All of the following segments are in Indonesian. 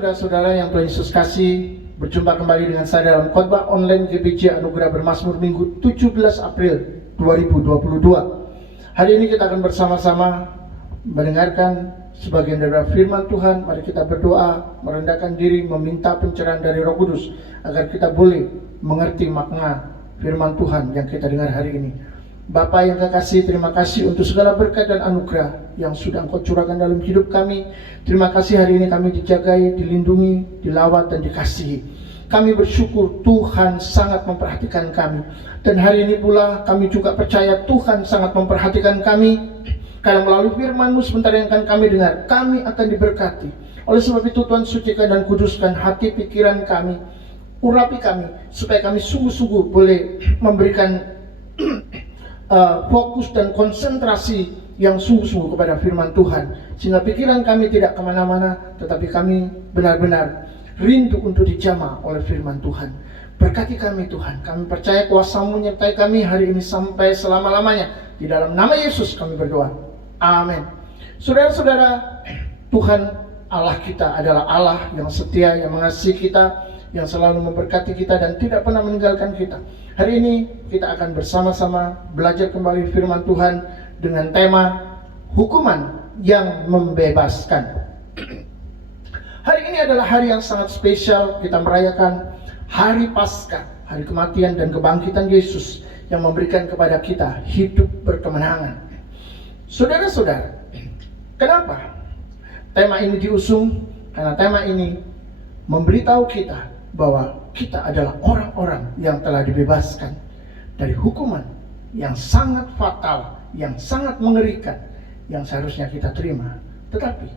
saudara-saudara yang Tuhan Yesus kasih, berjumpa kembali dengan saya dalam khotbah online GBJ Anugerah Bermazmur Minggu 17 April 2022. Hari ini kita akan bersama-sama mendengarkan sebagian dari firman Tuhan. Mari kita berdoa, merendahkan diri, meminta pencerahan dari Roh Kudus agar kita boleh mengerti makna firman Tuhan yang kita dengar hari ini. Bapa yang kekasih, terima kasih untuk segala berkat dan anugerah yang sudah Engkau curahkan dalam hidup kami. Terima kasih hari ini kami dijagai, dilindungi, dilawat dan dikasihi. Kami bersyukur Tuhan sangat memperhatikan kami. Dan hari ini pula kami juga percaya Tuhan sangat memperhatikan kami. Karena melalui firman-Mu sebentar yang akan kami dengar, kami akan diberkati. Oleh sebab itu Tuhan sucikan dan kuduskan hati pikiran kami. Urapi kami supaya kami sungguh-sungguh boleh memberikan fokus dan konsentrasi yang sungguh-sungguh kepada firman Tuhan, sehingga pikiran kami tidak kemana-mana, tetapi kami benar-benar rindu untuk dijamah oleh firman Tuhan. Berkati kami Tuhan, kami percaya kuasa-Mu menyertai kami hari ini sampai selama-lamanya. Di dalam nama Yesus kami berdoa, amin. Saudara-saudara, Tuhan Allah kita adalah Allah yang setia, yang mengasihi kita, yang selalu memberkati kita dan tidak pernah meninggalkan kita. Hari ini kita akan bersama-sama belajar kembali firman Tuhan dengan tema hukuman yang membebaskan. Hari ini adalah hari yang sangat spesial. Kita merayakan hari Paskah, hari kematian dan kebangkitan Yesus yang memberikan kepada kita hidup berkemenangan. Saudara-saudara, kenapa tema ini diusung? Karena tema ini memberitahu kita bahwa kita adalah orang-orang yang telah dibebaskan dari hukuman yang sangat fatal, yang sangat mengerikan, yang seharusnya kita terima. Tetapi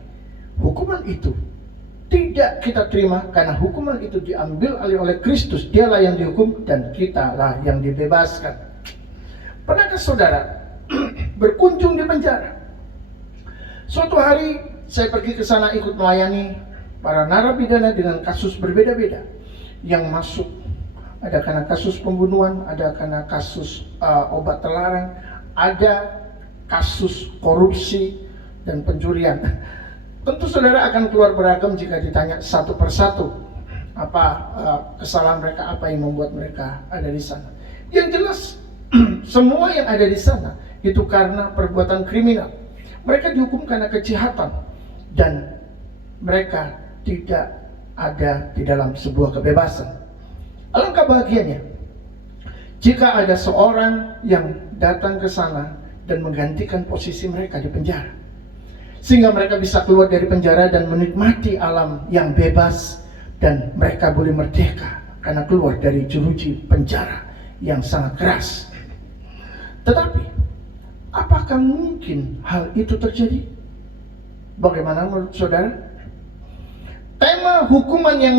hukuman itu tidak kita terima karena hukuman itu diambil alih oleh Kristus. Dialah yang dihukum dan kitalah yang dibebaskan. Pernahkah saudara berkunjung di penjara? Suatu hari saya pergi ke sana ikut melayani para narapidana dengan kasus berbeda-beda yang masuk. Ada karena kasus pembunuhan, ada karena kasus obat terlarang, ada kasus korupsi dan pencurian. Tentu saudara akan keluar beragam jika ditanya satu persatu apa kesalahan mereka, apa yang membuat mereka ada di sana. Yang jelas semua yang ada di sana itu karena perbuatan kriminal. Mereka dihukum karena kejahatan dan mereka tidak ada di dalam sebuah kebebasan. Alangkah bahagianya jika ada seorang yang datang ke sana dan menggantikan posisi mereka di penjara, sehingga mereka bisa keluar dari penjara dan menikmati alam yang bebas, dan mereka boleh merdeka karena keluar dari jeruji penjara yang sangat keras. Tetapi apakah mungkin hal itu terjadi? Bagaimana menurut saudara? Tema hukuman yang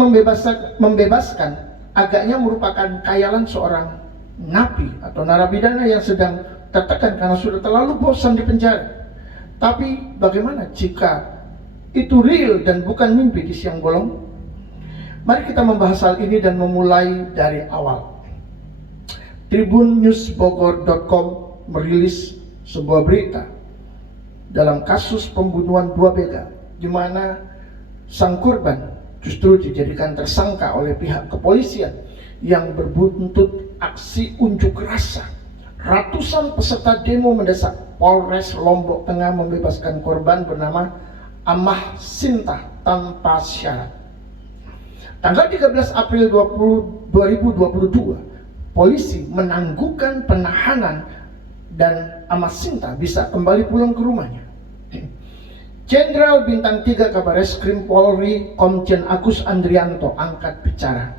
membebaskan agaknya merupakan khayalan seorang napi atau narapidana yang sedang tertekan karena sudah terlalu bosan di penjara. Tapi bagaimana jika itu real dan bukan mimpi di siang bolong? Mari kita membahas hal ini dan memulai dari awal. Tribunnews.bogor.com merilis sebuah berita dalam kasus pembunuhan dua begal, di mana sang korban justru dijadikan tersangka oleh pihak kepolisian yang berbuntut aksi unjuk rasa. Ratusan peserta demo mendesak Polres Lombok Tengah membebaskan korban bernama Amah Sinta tanpa syarat. Tanggal 13 April 2022, polisi menangguhkan penahanan dan Amah Sinta bisa kembali pulang ke rumahnya. Jenderal Bintang 3 Kabareskrim Polri Komjen Agus Andrianto angkat bicara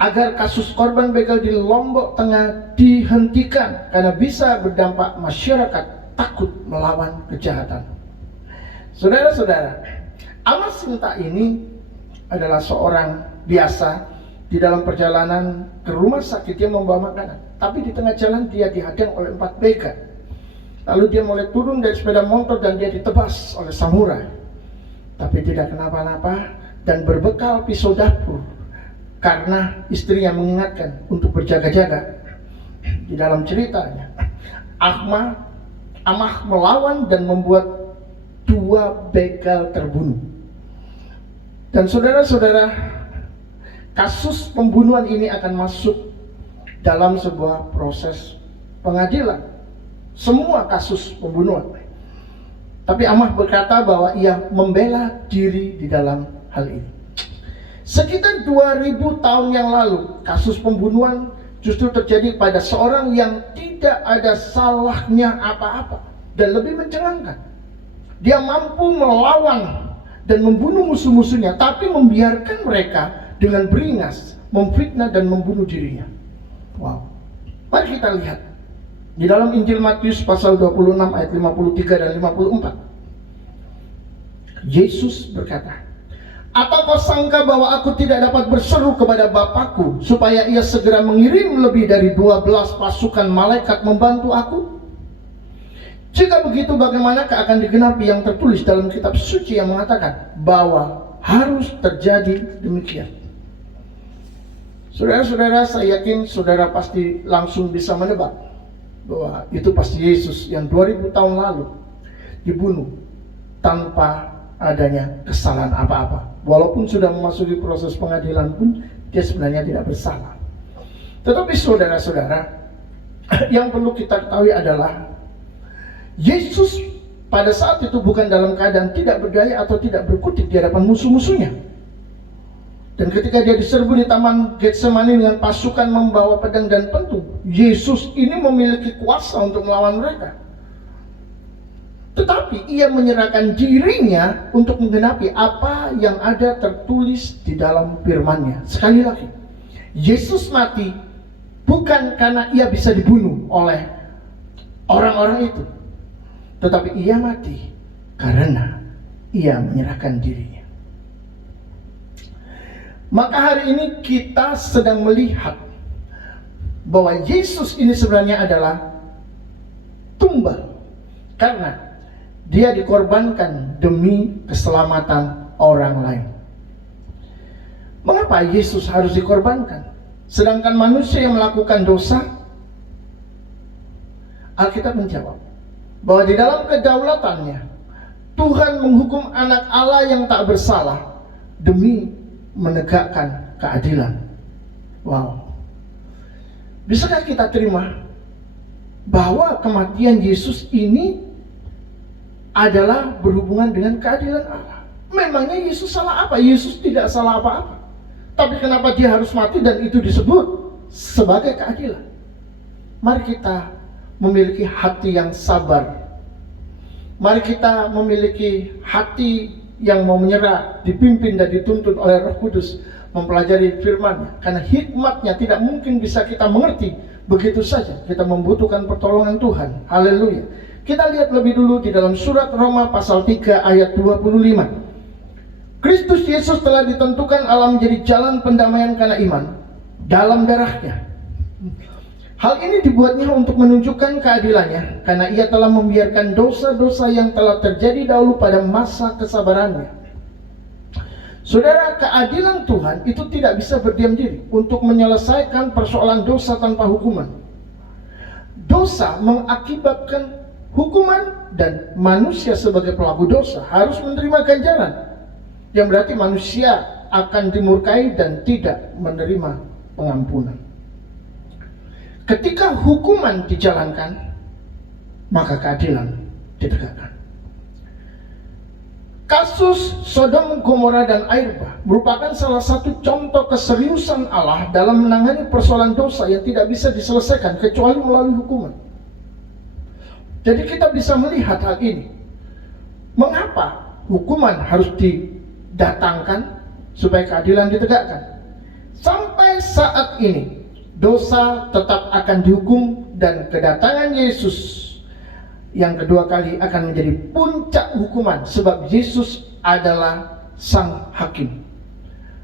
agar kasus korban begal di Lombok Tengah dihentikan karena bisa berdampak masyarakat takut melawan kejahatan. Saudara-saudara, Amah Sinta ini adalah seorang biasa. Di dalam perjalanan ke rumah sakit dia membawa makanan, tapi di tengah jalan dia dihadang oleh 4 begal. Lalu dia mulai turun dari sepeda motor dan dia ditebas oleh samurai. Tapi tidak kenapa-napa dan berbekal pisau dapur karena istrinya mengingatkan untuk berjaga-jaga. Di dalam ceritanya, Amah melawan dan membuat 2 begal terbunuh. Dan saudara-saudara, kasus pembunuhan ini akan masuk dalam sebuah proses pengadilan. Semua kasus pembunuhan. Tapi Amah berkata bahwa ia membela diri di dalam hal ini. Sekitar 2000 tahun yang lalu, kasus pembunuhan justru terjadi pada seorang yang tidak ada salahnya apa-apa dan lebih mencengangkan. Dia mampu melawan dan membunuh musuh-musuhnya, tapi membiarkan mereka dengan beringas memfitnah dan membunuh dirinya. Wow. Mari kita lihat di dalam Injil Matius pasal 26 ayat 53 dan 54. Yesus berkata, "Atau kau sangka bahwa aku tidak dapat berseru kepada Bapakku supaya ia segera mengirim lebih dari 12 pasukan malaikat membantu aku? Jika begitu, bagaimanakah akan digenapi yang tertulis dalam kitab suci yang mengatakan bahwa harus terjadi demikian?" Saudara-saudara, saya yakin saudara pasti langsung bisa menebak bahwa itu pasti Yesus yang 2000 tahun lalu dibunuh tanpa adanya kesalahan apa-apa. Walaupun sudah memasuki proses pengadilan pun, dia sebenarnya tidak bersalah. Tetapi saudara-saudara, yang perlu kita ketahui adalah Yesus pada saat itu bukan dalam keadaan tidak berdaya atau tidak berkutik di hadapan musuh-musuhnya. Dan ketika dia diserbu di taman Getsemani dengan pasukan membawa pedang dan pentung, Yesus ini memiliki kuasa untuk melawan mereka. Tetapi ia menyerahkan dirinya untuk menggenapi apa yang ada tertulis di dalam firman-Nya. Sekali lagi, Yesus mati bukan karena ia bisa dibunuh oleh orang-orang itu, tetapi ia mati karena ia menyerahkan dirinya. Maka hari ini kita sedang melihat bahwa Yesus ini sebenarnya adalah tumbal, karena dia dikorbankan demi keselamatan orang lain. Mengapa Yesus harus dikorbankan? Sedangkan manusia yang melakukan dosa, Alkitab menjawab bahwa di dalam kedaulatannya Tuhan menghukum anak Allah yang tak bersalah demi menegakkan keadilan. Wow. Bisakah kita terima bahwa kematian Yesus ini adalah berhubungan dengan keadilan Allah? Memangnya Yesus salah apa? Yesus tidak salah apa-apa. Tapi kenapa dia harus mati dan itu disebut sebagai keadilan? Mari kita memiliki hati yang sabar. Mari kita memiliki hati yang mau menyerah, dipimpin dan dituntun oleh Roh Kudus, mempelajari firman-Nya. Karena hikmat-Nya tidak mungkin bisa kita mengerti begitu saja. Kita membutuhkan pertolongan Tuhan. Haleluya. Kita lihat lebih dulu di dalam surat Roma pasal 3 ayat 25. Kristus Yesus telah ditentukan Allah menjadi jalan pendamaian karena iman dalam darah-Nya. Hal ini dibuatnya untuk menunjukkan keadilannya, karena ia telah membiarkan dosa-dosa yang telah terjadi dahulu pada masa kesabarannya. Saudara, keadilan Tuhan itu tidak bisa berdiam diri untuk menyelesaikan persoalan dosa tanpa hukuman. Dosa mengakibatkan hukuman dan manusia sebagai pelaku dosa harus menerima ganjaran, yang berarti manusia akan dimurkai dan tidak menerima pengampunan. Ketika hukuman dijalankan, maka keadilan ditegakkan. Kasus Sodom, Gomora, dan air bah merupakan salah satu contoh keseriusan Allah dalam menangani persoalan dosa yang tidak bisa diselesaikan kecuali melalui hukuman. Jadi kita bisa melihat hal ini. Mengapa hukuman harus didatangkan supaya keadilan ditegakkan? Sampai saat ini dosa tetap akan dihukum, dan kedatangan Yesus yang kedua kali akan menjadi puncak hukuman, sebab Yesus adalah sang hakim.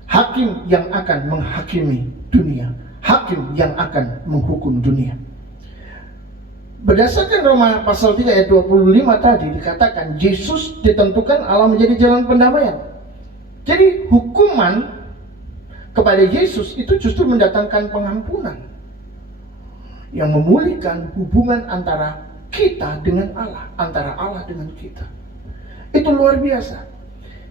Hakim yang akan menghakimi dunia, hakim yang akan menghukum dunia. Berdasarkan Roma pasal 3 ayat 25 tadi dikatakan Yesus ditentukan Allah menjadi jalan pendamaian. Jadi hukuman kepada Yesus itu justru mendatangkan pengampunan yang memulihkan hubungan antara kita dengan Allah, antara Allah dengan kita. Itu luar biasa.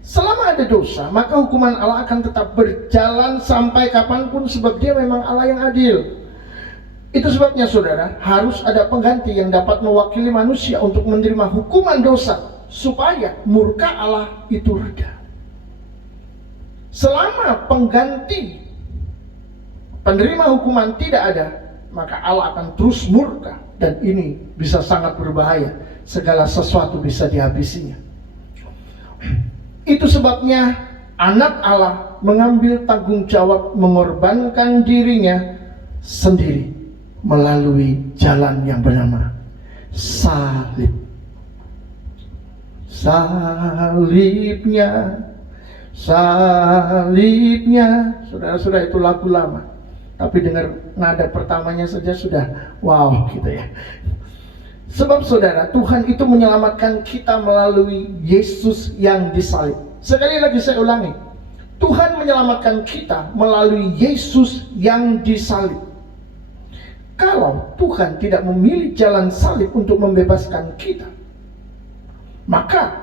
Selama ada dosa, maka hukuman Allah akan tetap berjalan sampai kapanpun, sebab Dia memang Allah yang adil. Itu sebabnya saudara, harus ada pengganti yang dapat mewakili manusia untuk menerima hukuman dosa, supaya murka Allah itu reda. Selama pengganti penerima hukuman tidak ada, maka Allah akan terus murka, dan ini bisa sangat berbahaya. Segala sesuatu bisa dihabisinya. Itu sebabnya anak Allah mengambil tanggung jawab mengorbankan dirinya sendiri melalui jalan yang bernama salib. Salibnya, saudara-saudara, itu lagu lama. Tapi dengar nada pertamanya saja sudah wow gitu ya. Sebab saudara, Tuhan itu menyelamatkan kita melalui Yesus yang disalib. Sekali lagi saya ulangi, Tuhan menyelamatkan kita melalui Yesus yang disalib. Kalau Tuhan tidak memilih jalan salib untuk membebaskan kita, maka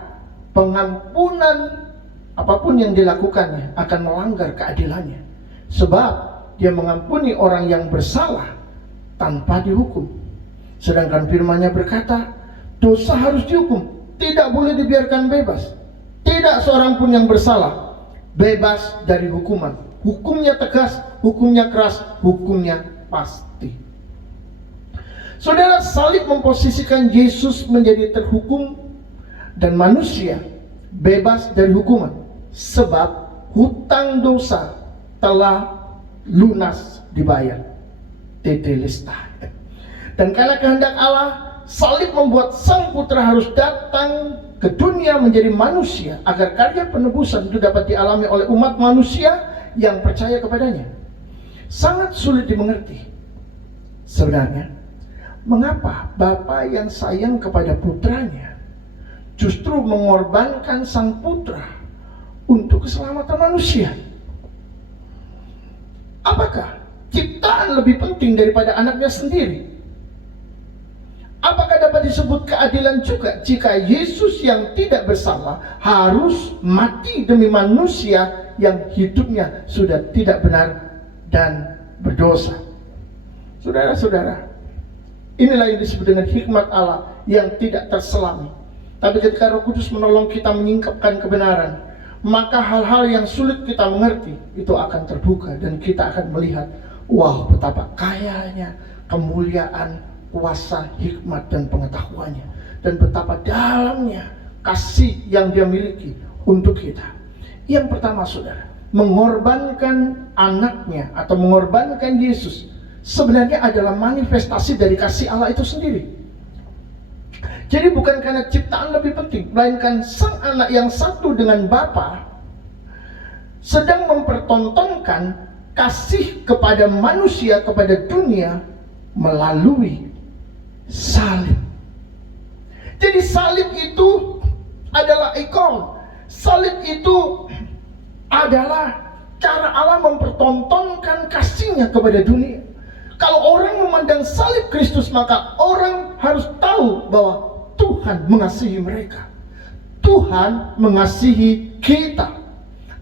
pengampunan apapun yang dilakukannya akan melanggar keadilannya. Sebab Dia mengampuni orang yang bersalah tanpa dihukum. Sedangkan firman-Nya berkata, dosa harus dihukum, tidak boleh dibiarkan bebas. Tidak seorang pun yang bersalah bebas dari hukuman. Hukumnya tegas, hukumnya keras, hukumnya pasti. Saudara, salib memposisikan Yesus menjadi terhukum dan manusia bebas dari hukuman. Sebab hutang dosa telah lunas dibayar. Tetelestai. Dan karena kehendak Allah, salib membuat Sang Putra harus datang ke dunia menjadi manusia, agar karya penebusan itu dapat dialami oleh umat manusia yang percaya kepadanya. Sangat sulit dimengerti sebenarnya, mengapa Bapa yang sayang kepada putranya justru mengorbankan Sang Putra untuk keselamatan manusia. Apakah ciptaan lebih penting daripada anaknya sendiri? Apakah dapat disebut keadilan juga jika Yesus yang tidak bersalah harus mati demi manusia yang hidupnya sudah tidak benar dan berdosa? Saudara-saudara, inilah yang disebut dengan hikmat Allah yang tidak terselami. Tapi ketika Roh Kudus menolong kita menyingkapkan kebenaran, maka hal-hal yang sulit kita mengerti itu akan terbuka, dan kita akan melihat, wow, betapa kayanya kemuliaan, kuasa, hikmat, dan pengetahuannya, dan betapa dalamnya kasih yang Dia miliki untuk kita. Yang pertama saudara, mengorbankan anaknya atau mengorbankan Yesus sebenarnya adalah manifestasi dari kasih Allah itu sendiri. Jadi bukan karena ciptaan lebih penting, melainkan Sang Anak yang satu dengan Bapa sedang mempertontonkan kasih kepada manusia, kepada dunia melalui salib. Jadi salib itu adalah ikon. Salib itu adalah cara Allah mempertontonkan kasih-Nya kepada dunia. Kalau orang memandang salib Kristus, maka orang harus tahu bahwa Tuhan mengasihi mereka. Tuhan mengasihi kita.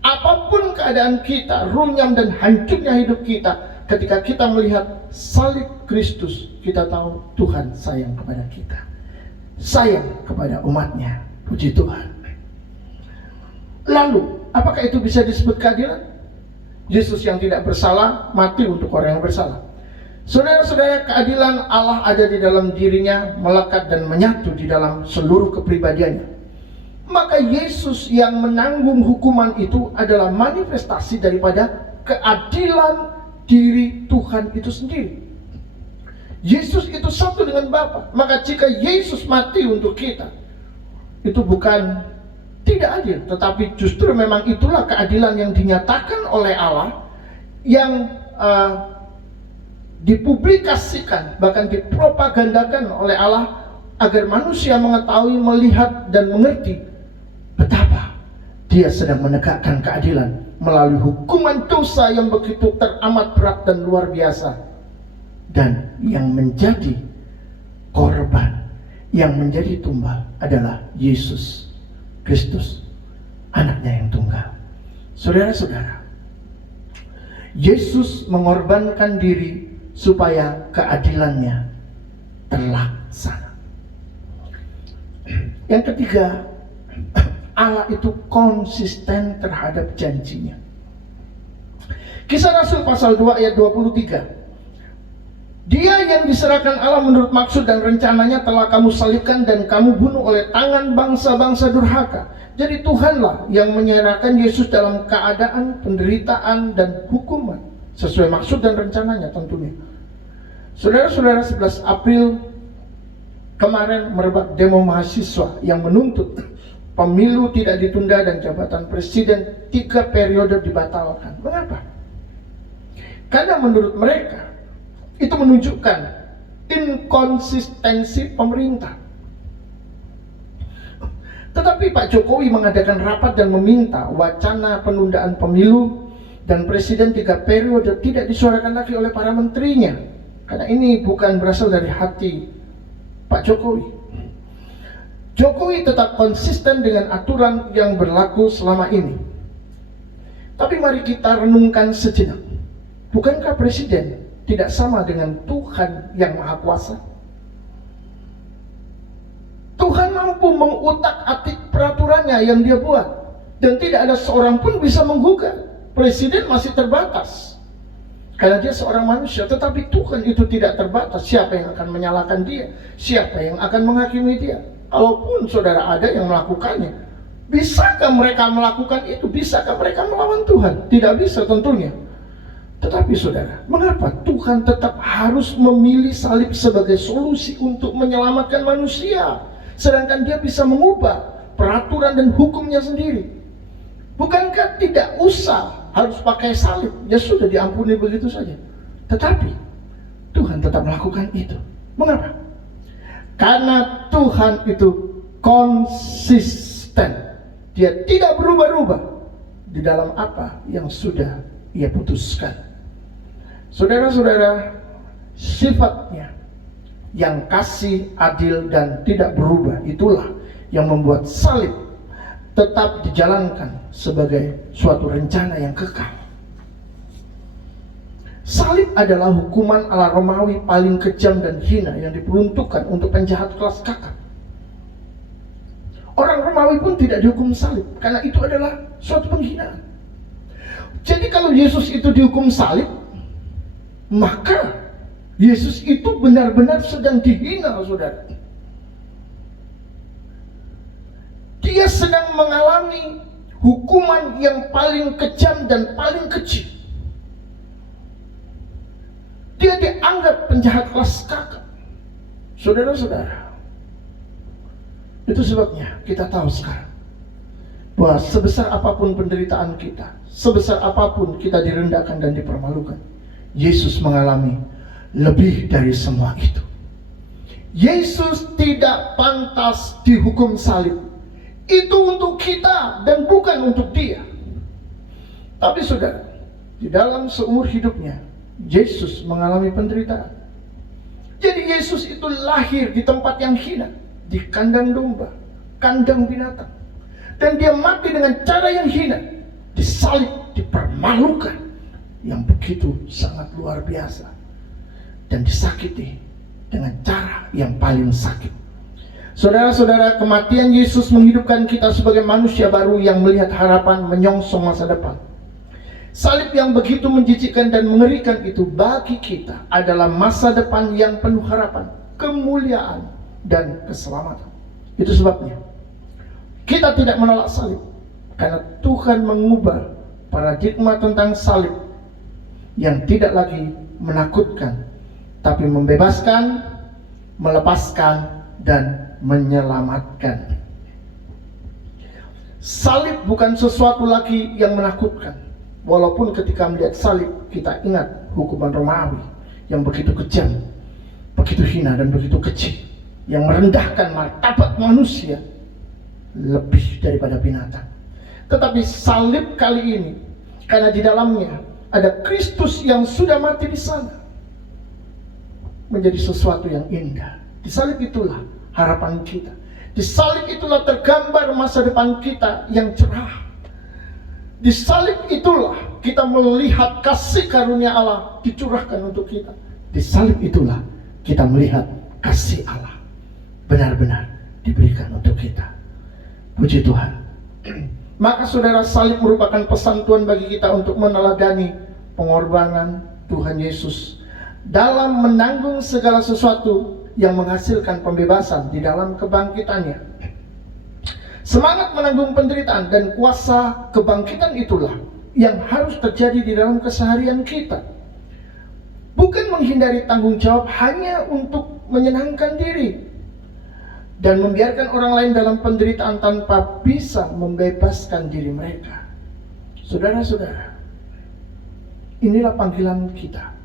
Apapun keadaan kita, runyam dan hancurnya hidup kita, ketika kita melihat salib Kristus, kita tahu Tuhan sayang kepada kita, sayang kepada umatnya. Puji Tuhan. Lalu, apakah itu bisa disebut keadilan? Yesus yang tidak bersalah mati untuk orang yang bersalah. Saudara-saudara, keadilan Allah ada di dalam dirinya, melekat dan menyatu di dalam seluruh kepribadiannya. Maka Yesus yang menanggung hukuman itu adalah manifestasi daripada keadilan diri Tuhan itu sendiri. Yesus itu satu dengan Bapa. Maka jika Yesus mati untuk kita, itu bukan tidak adil, tetapi justru memang itulah keadilan yang dinyatakan oleh Allah, yang dipublikasikan, bahkan dipropagandakan oleh Allah, agar manusia mengetahui, melihat, dan mengerti betapa Dia sedang menegakkan keadilan melalui hukuman dosa yang begitu teramat berat dan luar biasa. Dan yang menjadi korban, yang menjadi tumbal adalah Yesus Kristus. anaknya yang tunggal. Saudara-saudara, Yesus mengorbankan diri supaya keadilannya terlaksana. Yang ketiga, Allah itu konsisten terhadap janjinya. Kisah Rasul pasal 2 ayat 23. Dia yang diserahkan Allah menurut maksud dan rencananya telah kamu salibkan dan kamu bunuh oleh tangan bangsa-bangsa durhaka. Jadi Tuhanlah yang menyerahkan Yesus dalam keadaan penderitaan dan hukuman sesuai maksud dan rencananya tentunya. Saudara-saudara, 11 April kemarin merebak demo mahasiswa yang menuntut pemilu tidak ditunda dan jabatan presiden 3 periode dibatalkan. Mengapa? Karena menurut mereka itu menunjukkan inkonsistensi pemerintah. Tetapi Pak Jokowi mengadakan rapat dan meminta wacana penundaan pemilu dan presiden 3 periode tidak disuarakan lagi oleh para menterinya. Karena ini bukan berasal dari hati Pak Jokowi. Jokowi tetap konsisten dengan aturan yang berlaku selama ini. Tapi mari kita renungkan sejenak. Bukankah presiden tidak sama dengan Tuhan yang Maha Kuasa? Tuhan mampu mengutak-atik peraturannya yang dia buat, dan tidak ada seorang pun bisa menggugat. Presiden masih terbatas karena dia seorang manusia, tetapi Tuhan itu tidak terbatas. Siapa yang akan menyalahkan dia? Siapa yang akan menghakimi dia? Kalaupun saudara ada yang melakukannya, bisakah mereka melakukan itu? Bisakah mereka melawan Tuhan? Tidak bisa tentunya. Tetapi saudara, mengapa Tuhan tetap harus memilih salib sebagai solusi untuk menyelamatkan manusia, sedangkan dia bisa mengubah peraturan dan hukumnya sendiri? Bukankah tidak usah harus pakai salib? Ya sudah, diampuni begitu saja. Tetapi Tuhan tetap melakukan itu. Mengapa? Karena Tuhan itu konsisten. Dia tidak berubah-ubah di dalam apa yang sudah Ia putuskan. Saudara-saudara, sifatnya yang kasih, adil, dan tidak berubah itulah yang membuat salib tetap dijalankan sebagai suatu rencana yang kekal. Salib adalah hukuman ala Romawi paling kejam dan hina yang diperuntukkan untuk penjahat kelas kakap. Orang Romawi pun tidak dihukum salib karena itu adalah suatu penghinaan. Jadi kalau Yesus itu dihukum salib, maka Yesus itu benar-benar sedang dihina, saudara. Dia sedang mengalami hukuman yang paling kejam dan paling keji. Dia dianggap penjahat kelas kakap. Saudara-saudara, itu sebabnya kita tahu sekarang bahwa sebesar apapun penderitaan kita, sebesar apapun kita direndahkan dan dipermalukan, Yesus mengalami lebih dari semua itu. Yesus tidak pantas dihukum salib. Itu untuk kita dan bukan untuk dia. Tapi saudara, di dalam seumur hidupnya, Yesus mengalami penderitaan. Jadi Yesus itu lahir di tempat yang hina, di kandang domba, kandang binatang. Dan dia mati dengan cara yang hina, disalib, dipermalukan, yang begitu sangat luar biasa, dan disakiti dengan cara yang paling sakit. Saudara-saudara, kematian Yesus menghidupkan kita sebagai manusia baru yang melihat harapan menyongsong masa depan. Salib yang begitu menjijikkan dan mengerikan itu bagi kita adalah masa depan yang penuh harapan, kemuliaan, dan keselamatan. Itu sebabnya kita tidak menolak salib, karena Tuhan mengubah paradigma tentang salib yang tidak lagi menakutkan, tapi membebaskan, melepaskan, dan menyelamatkan. Salib bukan sesuatu lagi yang menakutkan. Walaupun ketika melihat salib kita ingat hukuman Romawi yang begitu kejam, begitu hina, dan begitu kecil, yang merendahkan martabat manusia lebih daripada binatang. Tetapi salib kali ini, karena di dalamnya ada Kristus yang sudah mati di sana, menjadi sesuatu yang indah. Di salib itulah harapan kita. Di salib itulah tergambar masa depan kita yang cerah. Di salib itulah kita melihat kasih karunia Allah dicurahkan untuk kita. Di salib itulah kita melihat kasih Allah benar-benar diberikan untuk kita. Puji Tuhan. Maka saudara, salib merupakan pesan Tuhan bagi kita untuk meneladani pengorbanan Tuhan Yesus dalam menanggung segala sesuatu yang menghasilkan pembebasan di dalam kebangkitannya. Semangat menanggung penderitaan dan kuasa kebangkitan itulah yang harus terjadi di dalam keseharian kita. Bukan menghindari tanggung jawab hanya untuk menyenangkan diri dan membiarkan orang lain dalam penderitaan tanpa bisa membebaskan diri mereka. Saudara-saudara, inilah panggilan kita.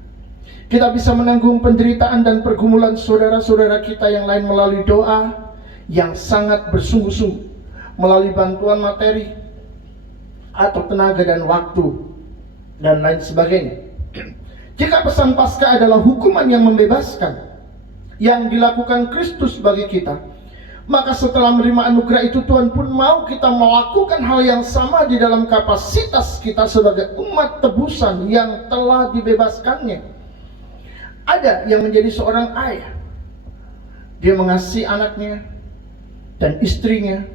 Kita bisa menanggung penderitaan dan pergumulan saudara-saudara kita yang lain melalui doa yang sangat bersungguh-sungguh, melalui bantuan materi atau tenaga dan waktu dan lain sebagainya. Jika pesan Paskah adalah hukuman yang membebaskan yang dilakukan Kristus bagi kita, maka setelah menerima anugerah itu, Tuhan pun mau kita melakukan hal yang sama di dalam kapasitas kita sebagai umat tebusan yang telah dibebaskannya. Ada yang menjadi seorang ayah, dia mengasihi anaknya dan istrinya,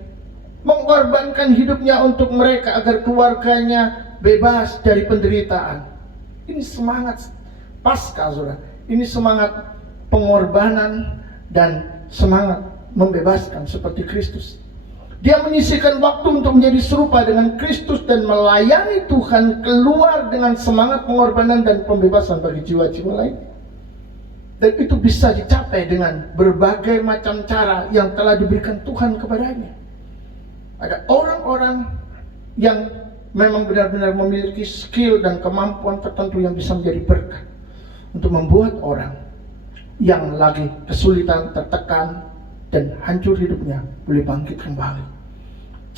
mengorbankan hidupnya untuk mereka agar keluarganya bebas dari penderitaan. Ini semangat Paskah, saudara. Ini semangat pengorbanan dan semangat membebaskan seperti Kristus. Dia menyisihkan waktu untuk menjadi serupa dengan Kristus dan melayani Tuhan keluar dengan semangat pengorbanan dan pembebasan bagi jiwa-jiwa lain. Dan itu bisa dicapai dengan berbagai macam cara yang telah diberikan Tuhan kepadanya. Ada orang-orang yang memang benar-benar memiliki skill dan kemampuan tertentu yang bisa menjadi berkat untuk membuat orang yang lagi kesulitan, tertekan, dan hancur hidupnya boleh bangkit kembali.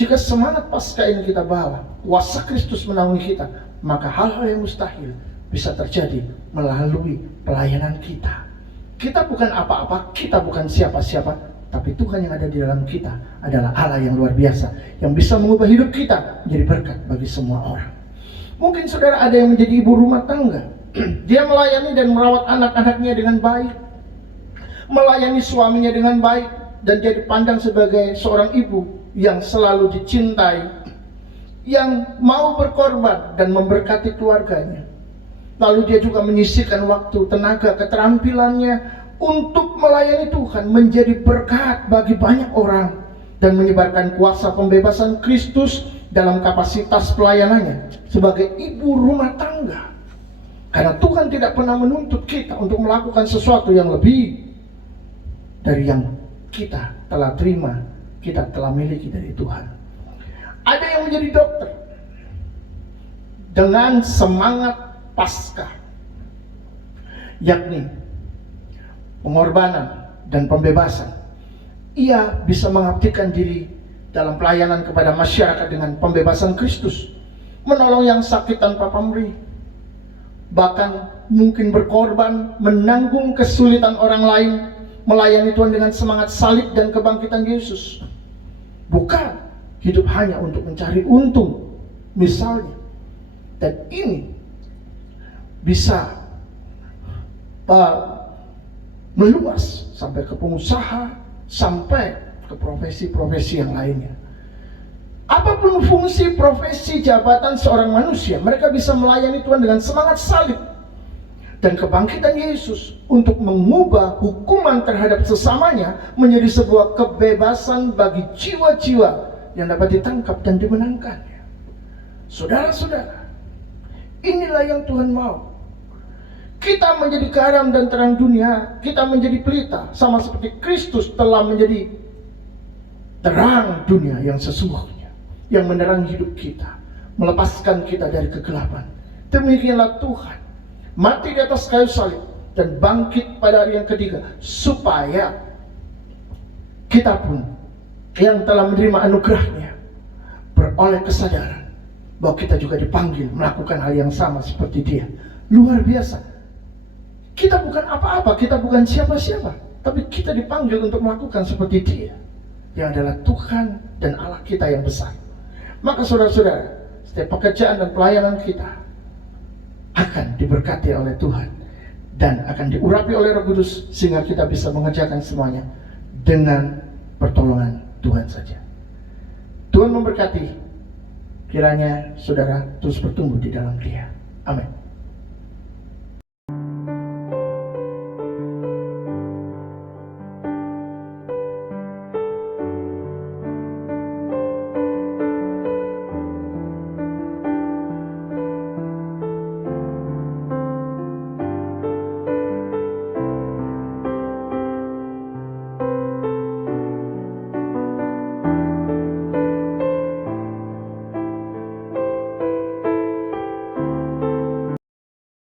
Jika semangat Paskah ini kita bawa, kuasa Kristus menaungi kita, maka hal-hal yang mustahil bisa terjadi melalui pelayanan kita. Kita bukan apa-apa, kita bukan siapa-siapa, tapi Tuhan yang ada di dalam kita adalah Allah yang luar biasa, yang bisa mengubah hidup kita menjadi berkat bagi semua orang. Mungkin saudara ada yang menjadi ibu rumah tangga. Dia melayani dan merawat anak-anaknya dengan baik, melayani suaminya dengan baik, dan dia dipandang sebagai seorang ibu yang selalu dicintai, yang mau berkorban dan memberkati keluarganya. Lalu dia juga menyisihkan waktu, tenaga, keterampilannya untuk melayani Tuhan, menjadi berkat bagi banyak orang dan menyebarkan kuasa pembebasan Kristus dalam kapasitas pelayanannya sebagai ibu rumah tangga. Karena Tuhan tidak pernah menuntut kita untuk melakukan sesuatu yang lebih dari yang kita telah terima, kita telah miliki dari Tuhan. Ada yang menjadi dokter dengan semangat Paskah, yakni pengorbanan dan pembebasan. Ia bisa mengabdikan diri dalam pelayanan kepada masyarakat dengan pembebasan Kristus, menolong yang sakit tanpa pamrih, bahkan mungkin berkorban, menanggung kesulitan orang lain, melayani Tuhan dengan semangat salib dan kebangkitan Yesus. Bukan hidup hanya untuk mencari untung, misalnya. Dan ini bisa meluas sampai ke pengusaha, sampai ke profesi-profesi yang lainnya. Apapun fungsi, profesi, jabatan seorang manusia, mereka bisa melayani Tuhan dengan semangat salib dan kebangkitan Yesus untuk mengubah hukuman terhadap sesamanya menjadi sebuah kebebasan bagi jiwa-jiwa yang dapat ditangkap dan dimenangkannya. Saudara-saudara, inilah yang Tuhan mau. Kita menjadi garam dan terang dunia, kita menjadi pelita, sama seperti Kristus telah menjadi terang dunia yang sesungguhnya, yang menerangi hidup kita, melepaskan kita dari kegelapan. Demikianlah Tuhan mati di atas kayu salib dan bangkit pada hari yang ketiga, supaya kita pun yang telah menerima anugerahnya beroleh kesadaran bahwa kita juga dipanggil melakukan hal yang sama seperti dia. Luar biasa. Kita bukan apa-apa, kita bukan siapa-siapa, tapi kita dipanggil untuk melakukan seperti dia. yang adalah Tuhan dan Allah kita yang besar. Maka saudara-saudara, setiap pekerjaan dan pelayanan kita akan diberkati oleh Tuhan dan akan diurapi oleh Roh Kudus, sehingga kita bisa mengerjakan semuanya dengan pertolongan Tuhan saja. Tuhan memberkati. Kiranya saudara terus bertumbuh di dalam Dia. Amin.